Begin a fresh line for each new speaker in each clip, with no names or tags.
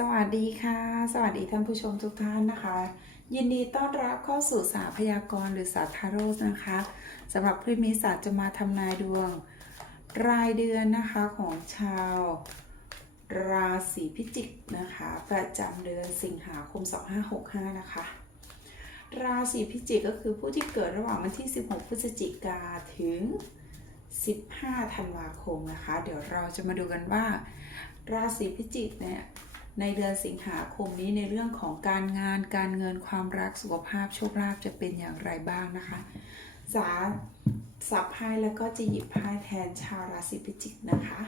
สวัสดีค่ะ สวัสดีท่านผู้ชมทุกท่านนะคะ ยินดีต้อนรับเข้าสู่สาพยากรณ์หรือสาทาโรสนะคะสำหรับคลิปนี้ศาสตร์จะมาทำนายดวง รายเดือนนะคะของชาว ราศีพิจิกนะคะ ประจำเดือนสิงหาคม 2565 นะคะ ราศีพิจิกก็คือผู้ที่เกิดระหว่างวันที่ 16 พฤศจิกาถึง 15 ธันวาคมนะคะ เดี๋ยวเราจะมาดูกันว่า ราศีพิจิกเนี่ย ในเดือนสิงหาคมนี้ในเรื่องของการงานการเงินความรักสุขภาพโชคลาภจะเป็นอย่างไรบ้างนะคะสาสับไพ่แล้วก็จะหยิบไพ่แทนชาวราศีพิจิกนะคะ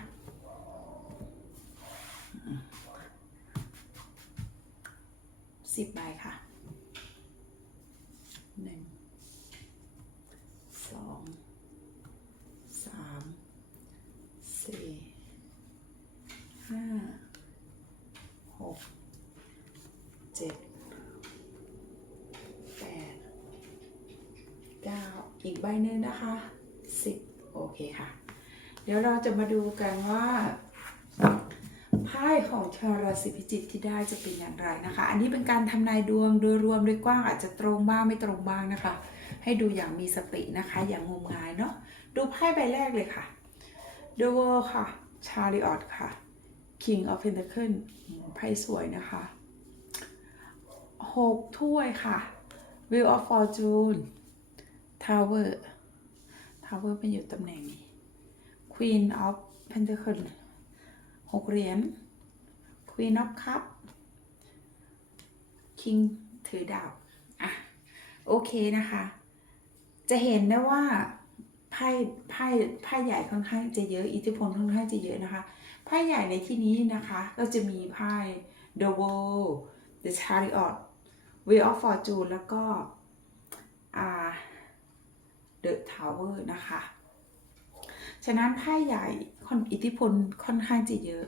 สิบใบค่ะหนึ่งสองสามสี่ ห้าหกเจ็ดแปดเก้าอีก ใบหนึ่งนะคะสิบโอเคค่ะ เดี๋ยวเราจะมาดูกันว่าไพ่ของชาวราศีพิจิกที่ได้จะเป็นอย่างไรนะคะ อันนี้เป็นการทำนายดวงโดยรวมโดยกว้างอาจจะตรงบ้างไม่ตรงบ้างนะคะ ให้ดูอย่างมีสตินะคะ อย่างงมงายเนาะดูไพ่ใบแรกเลยค่ะ The World ค่ะ Chariot ค่ะ King of Pentacle อืมไพ่สวยนะคะหกถ้วยค่ะ Wheel of Fortune Tower Tower เป็นอยู่ตำแหน่งนี้ Queen of Pentacle หกเหรียญ Queen of Cup King ถือดาบอะ โอเคนะคะ จะเห็นได้ว่าไพ่ไพ่ไพ่ใหญ่ค่อนข้างจะเยอะ อิทธิพลค่อนข้างจะเยอะนะคะ ไพ่ใหญ่ในที่นี้นะคะ ก็จะมีไพ่ The World The Chariot Wheel of Fortune แล้วก็ อ่า The Tower นะคะ ฉะนั้นไพ่ใหญ่ค่อนอิทธิพลค่อนข้างจะเยอะ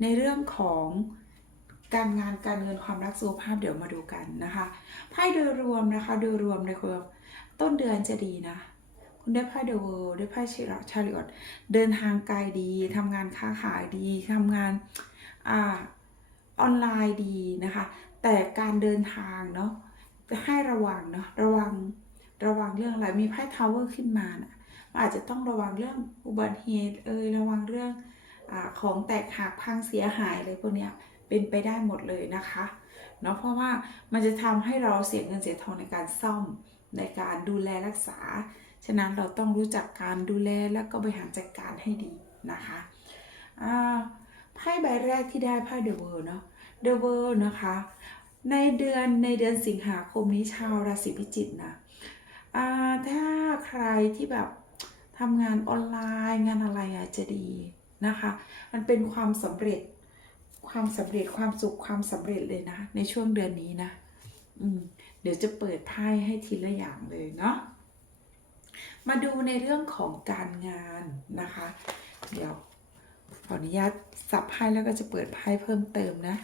ในเรื่องของการงานการเงินความรักสุขภาพเดี๋ยวมาดูกันนะคะไพ่โดยรวมนะคะโดยรวมในคนต้นเดือนจะดีนะ คุณได้ไพ่เดอะเวิลด์ได้ไพ่ชิราชาริออตเดินทางไกลดีทำงานค้าขายดีทำงานอ่าออนไลน์ดีนะคะ แต่การเดินทางเนาะให้ระวังเนาะระวัง ระวังเรื่องอะไรมีไพ่ทาวเวอร์ขึ้นมานะอาจจะต้องระวังเรื่องอุบัติเหตุเอยระวังเรื่องอของแตกหักพังเสียหายอะไรพวกเนี้ยเป็นไปได้หมดเลยนะคะเนาะเพราะว่ามันจะทำให้เราเสียเงินเสียทองในการซ่อมในการดูแลรักษา ฉะนั้นเราต้องรู้จักการดูแลแล้วก็บริหารจัดการให้ดีนะคะไพ่ใบแรกที่ได้ไพ่เดอะเวิร์เนาะเดอะเวิร์นะคะ ในเดือนในเดือนสิงหาคมนี้ชาวราศีพิจิกนะ ถ้าใครที่แบบทำงานออนไลน์งานอะไรอะจะดีนะคะ มันเป็นความสำเร็จความสำเร็จความสุขความสำเร็จเลยนะ ในช่วงเดือนนี้นะอืมเดี๋ยวจะเปิดไพ่ให้ทีละอย่างเลยเนาะมาดูในเรื่องของการงานนะคะ เดี๋ยวขออนุญาตสับไพ่แล้วก็จะเปิดไพ่เพิ่มเติมนะ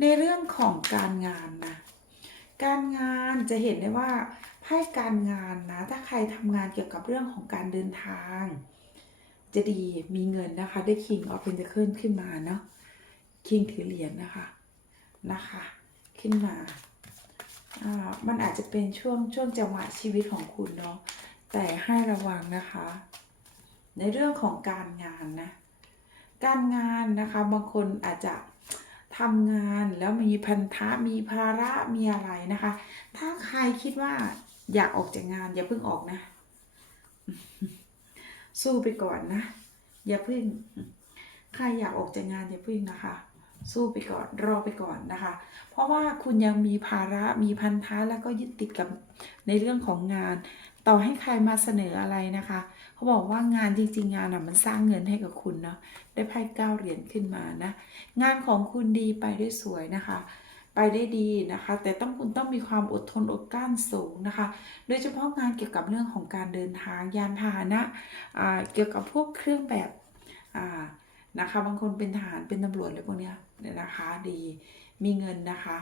ในเรื่องของการงานนะ การงานจะเห็นได้ว่า ไพ่การงานนะถ้าใครทำงานเกี่ยวกับเรื่องของการเดินทาง จะดีมีเงินนะคะ ได้ King of Pentacle ขึ้นมาเนาะ King ถือเหรียญนะคะนะคะ ขึ้นมาอ่ามันอาจจะเป็นช่วงช่วงจังหวะชีวิตของคุณเนาะแต่ให้ระวังนะคะ ในเรื่องของการงานนะการงานนะคะบางคนอาจจะทำงานแล้วมีพันธะมีภาระมีอะไรนะคะ ถ้าใครคิดว่า อยากออกจากงานอย่าเพิ่งออกนะ สู้ไปก่อนนะ อย่าเพิ่งใครอยากออกจากงานอย่าเพิ่งนะคะ สู้ไปก่อนรอไปก่อนนะคะ เพราะว่าคุณยังมีภาระมีพันธะแล้วก็ยึดติดกับในเรื่องของงาน ต่อให้ใครมาเสนออะไรนะคะ เขาบอกว่างานจริง ๆ งานอะมันสร้างเงินให้กับคุณเนาะได้ไพ่เก้าเหรียญขึ้นมานะ งานของคุณดีไปได้สวยนะคะ ไปได้ดีนะคะ แต่ต้องคุณต้องมีความอดทนอดกลั้นสูงนะคะ โดยเฉพาะงานเกี่ยวกับเรื่องของการเดินทางยานพาหนะเกี่ยวกับพวกเครื่องแบบนะคะบางคนเป็นทหารเป็นตำรวจอะไรพวกเนี้ยนะคะดีมีเงินนะคะ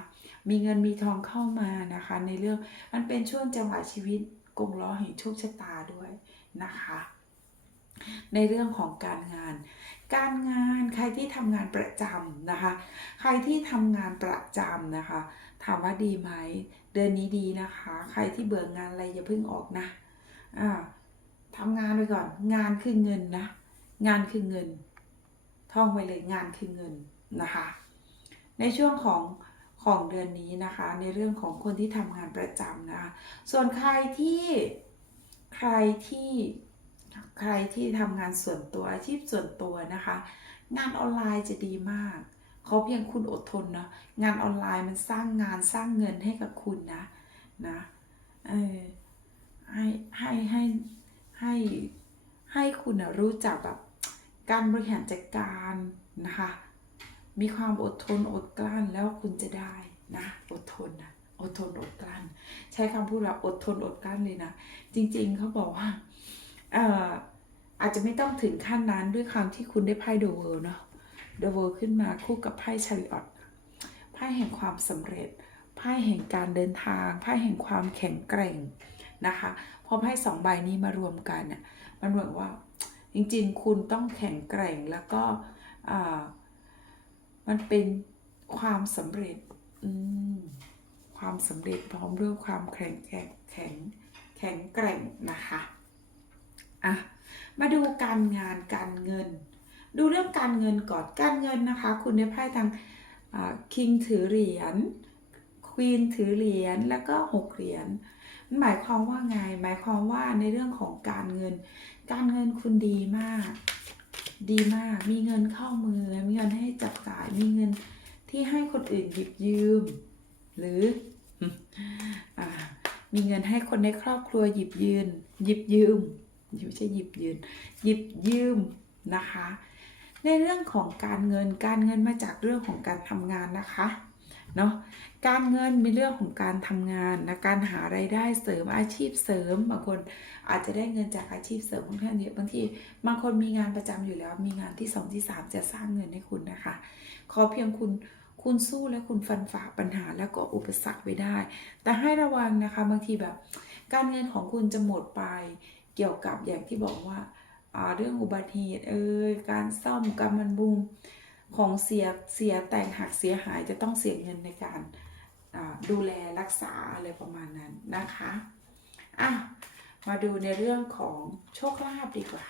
มีเงินมีทองเข้ามานะคะ ในเรื่องมันเป็นช่วงจังหวะชีวิตกงล้อแห่งโชคชะตาด้วยนะคะ ในเรื่องของการงาน การงานใครที่ทำงานประจำนะคะ ใครที่ทำงานประจำนะคะ ถามว่าดีไหมเดือนนี้ดีนะคะ ใครที่เบื่องานอะไรอย่าเพิ่งออกนะอ่าทำงานไปก่อน งานคือเงินนะ งานคือเงิน ท่องไว้เลยงานคือเงินนะคะ ในช่วงของของเดือนนี้นะคะ ในเรื่องของคนที่ทำงานประจำนะคะ ส่วนใครที่ใครที่ ใครที่ทำงานส่วนตัวอาชีพส่วนตัวนะคะ งานออนไลน์จะดีมากเขาเพียงคุณอดทนเนาะงานออนไลน์มันสร้างงานสร้างเงินให้กับคุณนะนะเออให้ให้ให้ให้ให้คุณนะรู้จักแบบการบริหารจัดการนะคะ มีความอดทนอดกลั้นแล้วคุณจะได้นะอดทนนะอดทนอดกลั้น ใช้คำพูดแบบอดทนอดกลั้นเลยนะ จริง ๆเขาบอกว่า อาจจะไม่ต้องถึงขั้นนั้นด้วยความที่คุณได้ไพ่เดอะเวิร์เนาะเดอะเวิร์ขึ้นมาคู่กับไพ่ชาริออตไพ่แห่งความสำเร็จไพ่แห่งการเดินทางไพ่แห่งความแข็งแกร่งนะคะพอไพ่สองใบนี้มารวมกันน่ะมันเหมือนว่าจริงๆ คุณต้องแข็งแกร่งแล้วก็มันเป็นความสำเร็จความสำเร็จพร้อมด้วยความแข็งแกร่งแข็งแข็งแกร่งนะคะ อะมาดูการงานการเงิน ดูเรื่องการเงินก่อนการเงินนะคะ คุณได้ไพ่ทางคิงถือเหรียญควีนถือเหรียญแล้วก็หกเหรียญหมายความว่าไง หมายความว่าในเรื่องของการเงิน การเงินคุณดีมาก ดีมาก มีเงินเข้ามือ มีเงินให้จับจ่าย มีเงินที่ให้คนอื่นหยิบยืม หรืออมีเงินให้คนในครอบครัวหยิบยืน หยิบยืม ไม่ใช่หยิบยืน หยิบยืมนะคะ ในเรื่องของการเงินการเงินมาจากเรื่องของการทำงานนะคะเนาะการเงินมีเรื่องของการทำงานนะการหาไรายได้เสริมอาชีพเสริมบางคนอาจจะได้เงินจากอาชีพเสริมค่อนข้างเยอะบางทีบางคนมีงานประจำอยู่แล้ว มีงานที่สองที่สามจะสร้างเงินให้คุณนะคะ ขอเพียงคุณคุณสู้และคุณฟันฝ่าปัญหาแล้วก็อุปสรรคไปได้ แต่ให้ระวังนะคะบางทีแบบ การเงินของคุณจะหมดไป เกี่ยวกับอย่างที่บอกว่าเรื่องอุบัติเหตุเอ่ยการซ่อมการบำรุงของเสียเสียแตกหักเสียหายจะต้องเสียเงินในการดูแลรักษาอะไรประมาณนั้นนะคะอะมาดูในเรื่องของโชคลาภดีกว่า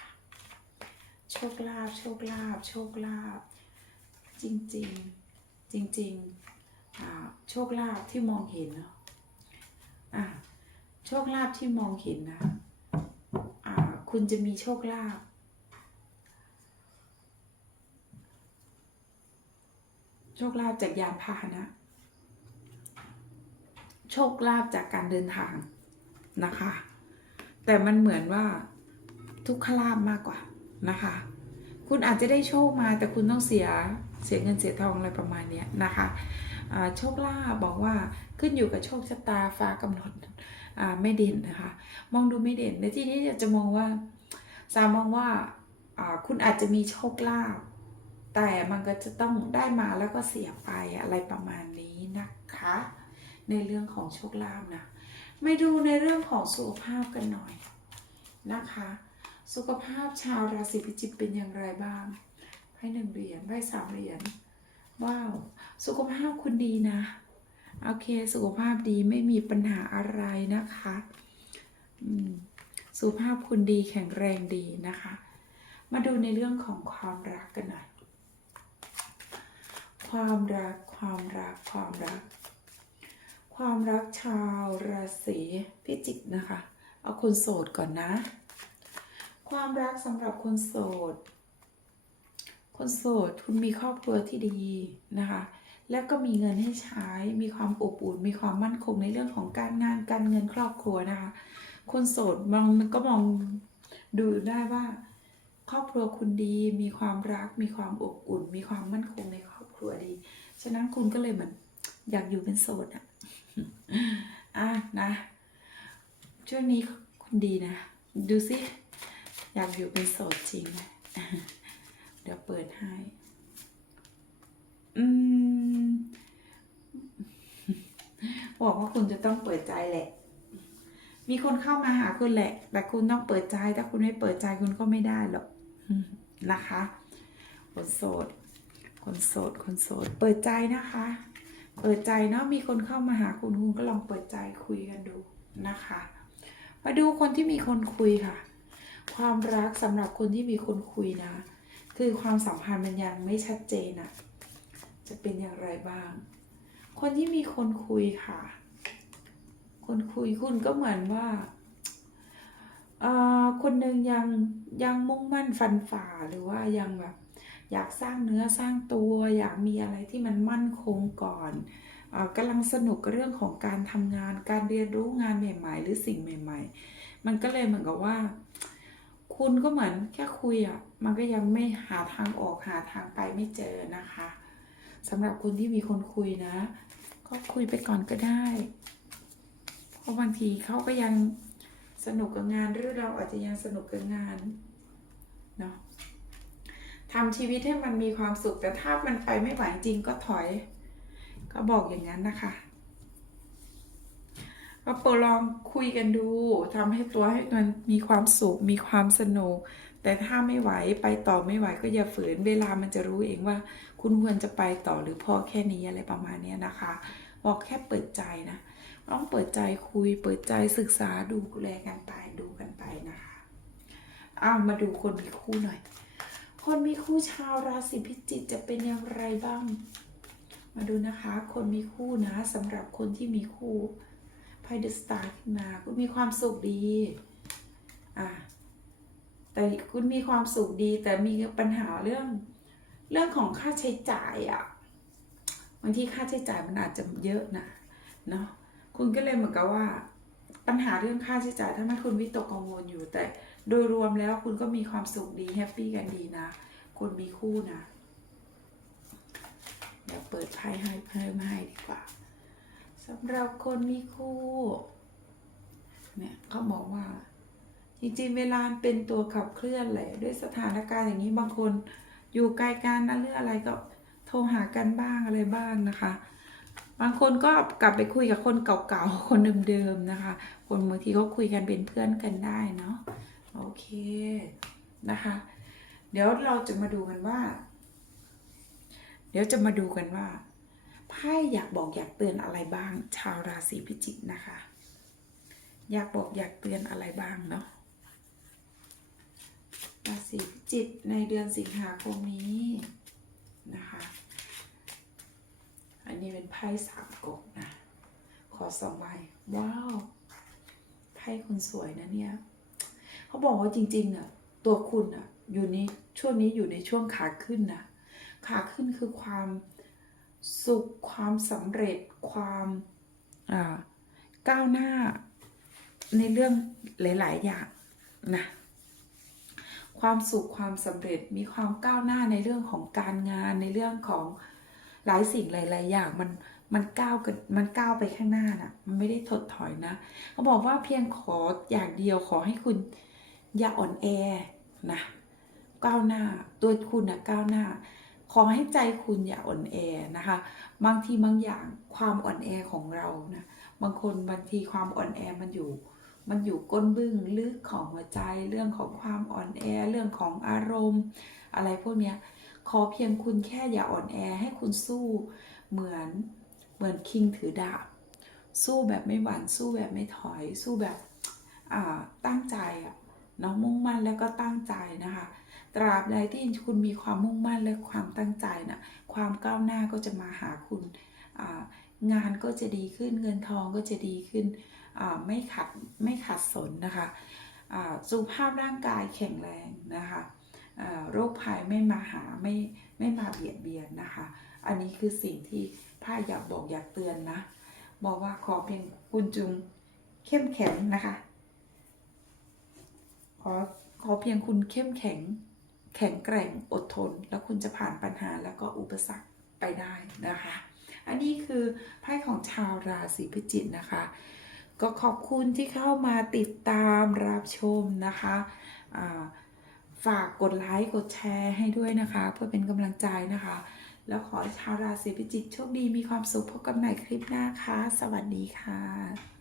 โชคลาภโชคลาภโชคลาภจริงๆจริงๆโชคลาภที่มองเห็นเนาะอะโชคลาภที่มองเห็นนะ คุณจะมีโชคลาภโชคลาภจากยานพาหนะ โชคลาภจากการเดินทางนะคะ แต่มันเหมือนว่าทุกขลาภมากกว่านะคะ คุณอาจจะได้โชคมาแต่คุณต้องเสียเสียเงินเสียทองอะไรประมาณนี้นะคะ โชคลาภบอกว่าขึ้นอยู่กับโชคชะตาฟ้ากำหนดไม่เด่นนะคะ มองดูไม่เด่นในที่นี้อยากจะมองว่าสามมองว่าอ่าคุณอาจจะมีโชคลาภแต่มันก็จะต้องได้มาแล้วก็เสียไปอะไรประมาณนี้นะคะ ในเรื่องของโชคลาภนะไม่ดูในเรื่องของสุขภาพกันหน่อยนะคะ สุขภาพชาวราศีพิจิกเป็นอย่างไรบ้างไพ่หนึ่งเหรียญไพ่สามเหรียญ ว้าว สุขภาพคุณดีนะ โอเค สุขภาพดีไม่มีปัญหาอะไรนะคะสุขภาพคุณดีแข็งแรงดีนะคะ มาดูในเรื่องของความรักกันหน่อย ความรัก ความรัก ความรัก ความรักชาวราศีพิจิกนะคะ เอาคนโสดก่อนนะ ความรักสำหรับคนโสด คนโสดคุณมีครอบครัวที่ดีนะคะ แล้วก็มีเงินให้ใช้ มีความอบอุ่น มีความมั่นคงในเรื่องของการงานการเงินครอบครัวนะคะ คนโสดมองก็มองดูได้ว่า ครอบครัวคุณดี มีความรัก มีความอบอุ่น มีความมั่นคงในครอบครัวดี ฉะนั้นคุณก็เลยเหมือนอยากอยู่เป็นโสดอะอะนะช่วงนี้คุณดีนะ ดูสิอยากอยู่เป็นโสดจริงไหม เดี๋ยวเปิดให้ อืมบอกว่าคุณจะต้องเปิดใจแหละ มีคนเข้ามาหาคุณแหละ แต่คุณต้องเปิดใจ ถ้าคุณไม่เปิดใจคุณก็ไม่ได้หรอกนะคะ คนโสด คนโสด คนโสด เปิดใจนะคะ เปิดใจเนาะ มีคนเข้ามาหาคุณคุณก็ลองเปิดใจคุยกันดูนะคะ มาดูคนที่มีคนคุยค่ะ ความรักสำหรับคนที่มีคนคุยนะ คือความสัมพันธ์มันยังไม่ชัดเจนอะจะเป็นอย่างไรบ้าง คนที่มีคนคุยค่ะ คนคุยคุณก็เหมือนว่าอ่อคนหนึ่งยังยังมุ่งมั่นฟันฝ่าหรือว่ายังแบบอยากสร้างเนื้อสร้างตัวอยากมีอะไรที่มันมั่นคงก่อนอกำลังสนุกกับเรื่องของการทำงาน การเรียนรู้งานใหม่ ๆ หรือสิ่งใหม่ ๆ มันก็เลยเหมือนกับว่า คุณก็เหมือนแค่คุยอะ มันก็ยังไม่หาทางออกหาทางไปไม่เจอนะคะสำหรับคนที่มีคนคุยนะ ก็คุยไปก่อนก็ได้ เพราะบางทีเขาก็ยังสนุกกับงานหรือเราอาจจะยังสนุกกับงานเนาะทำชีวิตให้มันมีความสุขแต่ถ้ามันไปไม่ไหวจริงก็ถอย ก็บอกอย่างนั้นนะคะ ก็โปรลองคุยกันดูทำให้ตัวให้มันมีความสุขมีความสนุก แต่ถ้าไม่ไหวไปต่อไม่ไหวก็อย่าฝืนเวลามันจะรู้เองว่า คุณควรจะไปต่อหรือพอแค่นี้อะไรประมาณนี้นะคะบอกแค่เปิดใจนะต้องเปิดใจคุย เปิดใจศึกษาดูแลกันไปดูกันไปนะคะอ้าวมาดูคนมีคู่หน่อย คนมีคู่ชาวราศีพิจิกจะเป็นอย่างไรบ้าง มาดูนะคะ คนมีคู่นะสำหรับคนที่มีคู่ ไพ่เดอะสตาร์ขึ้นมา คุณมีความสุขดี อะ แต่คุณมีความสุขดี แต่มีปัญหาเรื่อง เรื่องของค่าใช้จ่ายอะ่ะ บางทีค่าใช้จ่ายมันอาจจะเยอะนะ เนาะ คุณก็เลยเหมือนกับว่า ปัญหาเรื่องค่าใช้จ่ายทำให้คุณวิตกกังวลอยู่ แต่โดยรวมแล้วคุณก็มีความสุขดีแฮปปี้กันดีนะคนมีคู่นะ เดี๋ยวเปิดไพ่ให้เพิ่มให้ดีกว่า สำหรับคนมีคู่เนี่ยเขาบอกว่า จริงๆ เวลาเป็นตัวขับเคลื่อนแหละด้วยสถานการณ์อย่างนี้บางคนอยู่ไกลกันนะหรืออะไรก็โทรหากันบ้างอะไรบ้างนะคะ บางคนก็กลับไปคุยกับคนเก่าๆ คนเดิมๆนะคะ คนบางทีก็คุยกันเป็นเพื่อนกันได้เนาะโอเคนะคะ เดี๋ยวเราจะมาดูกันว่า เดี๋ยวจะมาดูกันว่า ไพ่อยากบอกอยากเตือนอะไรบ้าง ชาวราศีพิจิกนะคะ อยากบอกอยากเตือนอะไรบ้างเนาะราศีพิจิกในเดือนสิงหาคมนี้นะคะ อันนี้เป็นไพ่สามกกนะ ขอสองใบว้าวไพ่คุณสวยนะเนี่ยเขาบอกว่าจริงๆอะตัวคุณอะอยู่ในช่วงนี้อยู่ในช่วงขาขึ้นนะขาขึ้นคือความ สุขความสำเร็จความก้าวหน้าในเรื่องหลาย ๆ อย่างนะความสุขความสำเร็จมีความก้าวหน้าในเรื่องของการงานในเรื่องของหลายสิ่งหลาย ๆ อย่างมันมันก้าวกันมันก้าวไปข้างหน้าน่ะ มันไม่ได้ถดถอยนะเขาบอกว่าเพียงขออย่างเดียวขอให้คุณอย่าอ่อนแอนะก้าวหน้าตัวคุณนะก้าวหน้า อให้ใจคุณอย่าอ่อนแอนะคะ บางทีบางอย่างความอ่อนแอของเรานะบางคนบางทีความอ่อนแอมันอยู่ มันอยู่ก้นบึ้งลึกของหัวใจเรื่องของความอ่อนแอเรื่องของอารมณ์ อะไรพวกเนี้ยขอเพียงคุณแค่อย่าอ่อนแอให้คุณสู้เหมือนเหมือนคิงถือดาบ สู้แบบไม่หวั่นสู้แบบไม่ถอยสู้แบบตั้งใจอะเนาะมุ่งมั่นแล้วก็ตั้งใจนะคะ ตราบใดที่คุณมีความมุ่งมั่นและความตั้งใจนะความก้าวหน้าก็จะมาหาคุณงานก็จะดีขึ้นเงินทองก็จะดีขึ้นไม่ขัดไม่ขัดสนนะคะสุขภาพร่างกายแข็งแรงนะคะโรคภัยไม่มาหาไม่ไม่มาเบียดเบียนนะคะ อันนี้คือสิ่งที่พ่อยากบอกอยากเตือนนะบอกว่าขอเพียงคุณจุงเข้มแข็งนะคะ ขอขอเพียงคุณเข้มแข็ง แข็งแกร่งอดทน แล้วคุณจะผ่านปัญหาแล้วก็อุปสรรคไปได้นะคะ อันนี้คือไพ่ของชาวราศีพิจิกนะคะ ก็ขอบคุณที่เข้ามาติดตามรับชมนะคะฝากกดไลค์กดแชร์ให้ด้วยนะคะ เพื่อเป็นกำลังใจนะคะ แล้วขอให้ชาวราศีพิจิกโชคดีมีความสุขพบกันใหม่คลิปหน้าค่ะสวัสดีค่ะ